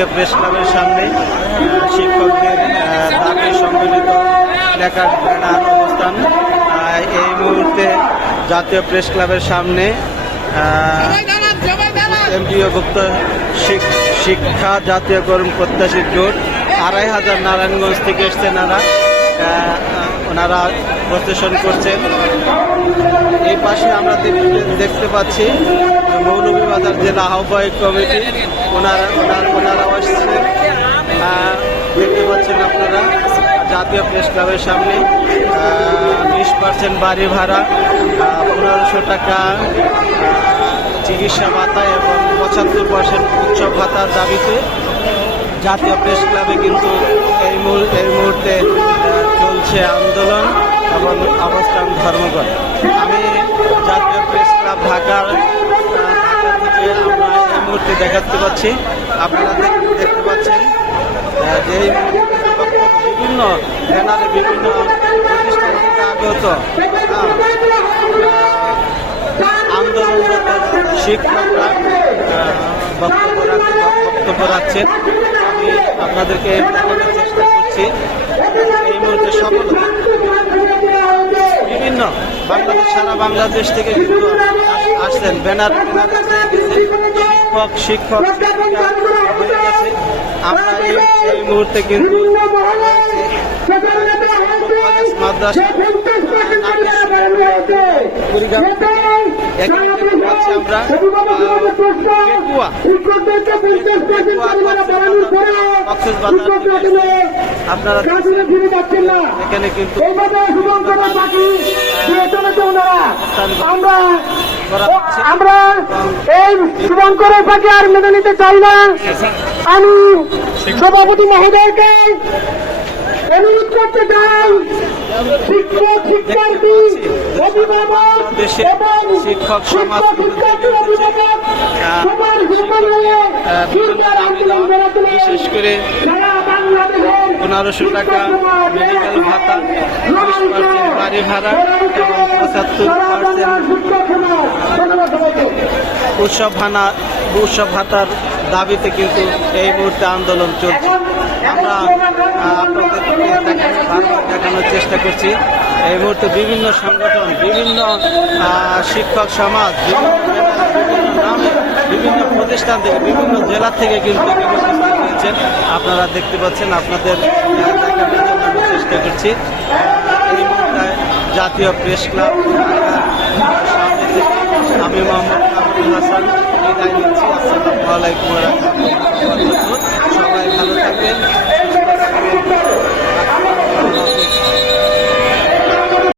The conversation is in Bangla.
জাতীয় প্রেস ক্লাবের সামনে শিক্ষকদের দাবি সম্মিলিত প্ল্যাকার্ড ব্যানার অবস্থান। এই মুহূর্তে জাতীয় প্রেস ক্লাবের সামনে এমপিওভুক্ত শিক্ষা জাতীয়করণ প্রত্যাশী জোট 2500 নারায়ণগঞ্জ থেকে এসছেন। ওনারা প্রসেশন করছেন। এই পাশে আমরা দেখতে পাচ্ছি মৌলভীবাজার জেলা আহ্বায়ক কমিটি ওনারাও আসছেন। দেখতে পাচ্ছেন আপনারা জাতীয় প্রেস ক্লাবের সামনে 20% বাড়ি ভাড়া, 1500 টাকা চিকিৎসা ভাতা এবং 75% উৎসব ভাতার দাবিতে জাতীয় প্রেস ক্লাবে কিন্তু এই মুহূর্তে চলছে আন্দোলন এবং অবস্থান ধর্মঘট। আমি জাতীয় প্রেস ক্লাব ঢাকা থেকে আমরা এই মুহূর্তে দেখাতে পাচ্ছি। আপনারা দেখতে পাচ্ছেন যে এই বিভিন্ন ব্যানারে বিভিন্ন প্রতিষ্ঠান থেকে আগত আন্দোলনরত শিক্ষকরা বক্তব্য রাখছেন। আমি আপনাদেরকে দেখানোর চেষ্টা করছি। এই মুহূর্তে সকল বিভিন্ন সারা বাংলাদেশ থেকে কিন্তু আসছেন। ব্যানার শিক্ষক হয়ে গেছে। আমরা এই মুহূর্তে কিন্তু মাদ্রাসা আপনারা এখানে কিন্তু আমরা এই শুভঙ্করের পাখি আর মেনে নিতে চাই না। আমি সভাপতি মহোদয়কে অনুরোধ করতে চাই, শিক্ষক শিক্ষার্থী অভিভাবক এবং শিক্ষক সমাজ বিশেষ করে 1500 টাকা মেডিকেল ভাতা, 20% বাড়ি ভাড়া এবং 75% উৎসব ভাতার দাবিতে কিন্তু এই মুহূর্তে আন্দোলন চলছে। আমরা আপনাদেরকে দেখানোর চেষ্টা করছি। এই মুহূর্তে বিভিন্ন সংগঠন, বিভিন্ন শিক্ষক সমাজ, বিভিন্ন নামে বিভিন্ন প্রতিষ্ঠান থেকে, বিভিন্ন জেলা থেকে কিন্তু উপস্থিত হয়েছেন। আপনারা দেখতে পাচ্ছেন। আপনাদের দেখানোর জন্য আমি চেষ্টা করছি। এই মুহূর্তে জাতীয় প্রেস ক্লাব সামনে থেকে আমি মোহাম্মদ আবুল হাসান বিদায় নিচ্ছি। আসসালামু আলাইকুম ওয়া রাহমাতুল্লাহ। সবাই ভালো থাকবেন, সুস্থ থাকবেন।